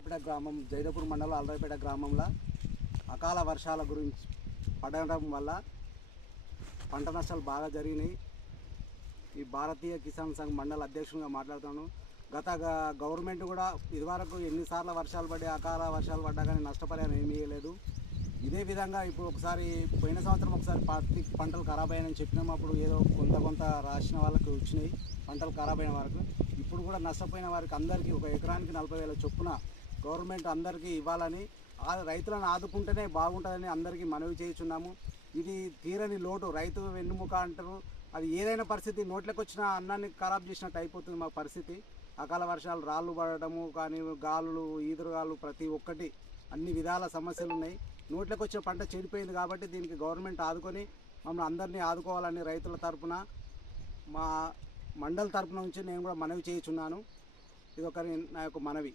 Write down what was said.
అల్రాయిపేట గ్రామం జైదపూర్ మండలం అల్రాయిపేట గ్రామంలో అకాల వర్షాల గురించి పడడం వల్ల పంట నష్టాలు బాగా జరిగినాయి. ఈ భారతీయ కిసాన్ సంఘ్ మండల అధ్యక్షునిగా మాట్లాడుతాను. గత గవర్నమెంట్ కూడా ఇదివరకు ఎన్నిసార్లు వర్షాలు పడి అకాల వర్షాలు పడ్డా కానీ నష్టపరిహారం ఏమీ ఇవ్వలేదు. ఇదే విధంగా ఇప్పుడు ఒకసారి పోయిన సంవత్సరం ఒకసారి పంటలు ఖరాబ్ అయ్యాయని చెప్పినాము. అప్పుడు ఏదో కొంత రాసిన వాళ్ళకి వచ్చినాయి పంటలు ఖరాబ్ అయిన వరకు. ఇప్పుడు కూడా నష్టపోయిన వారికి అందరికీ ఒక ఎకరానికి 40,000 చొప్పున గవర్నమెంట్ అందరికీ ఇవ్వాలని, రైతులను ఆదుకుంటేనే బాగుంటుందని అందరికీ మనవి చేయుచున్నాము. ఇది తీరని లోటు, రైతు వెన్నుముక అంటారు. అది ఏదైనా పరిస్థితి నోట్లోకి వచ్చిన అన్నాన్ని ఖరాబ్ చేసినట్టు అయిపోతుంది మా పరిస్థితి. అకాల వర్షాలు, రాళ్ళు పడడము కానీ, గాలులు, ఈదురుగాలు, ప్రతి ఒక్కటి అన్ని విధాల సమస్యలు ఉన్నాయి. నోట్లోకి వచ్చిన పంట చెడిపోయింది కాబట్టి దీనికి గవర్నమెంట్ ఆదుకొని మమ్మల్ని అందరినీ ఆదుకోవాలని రైతుల తరపున, మా మండలి తరపున నుంచి నేను కూడా మనవి చేయుచున్నాను. ఇది ఒకరి నా యొక్క మనవి.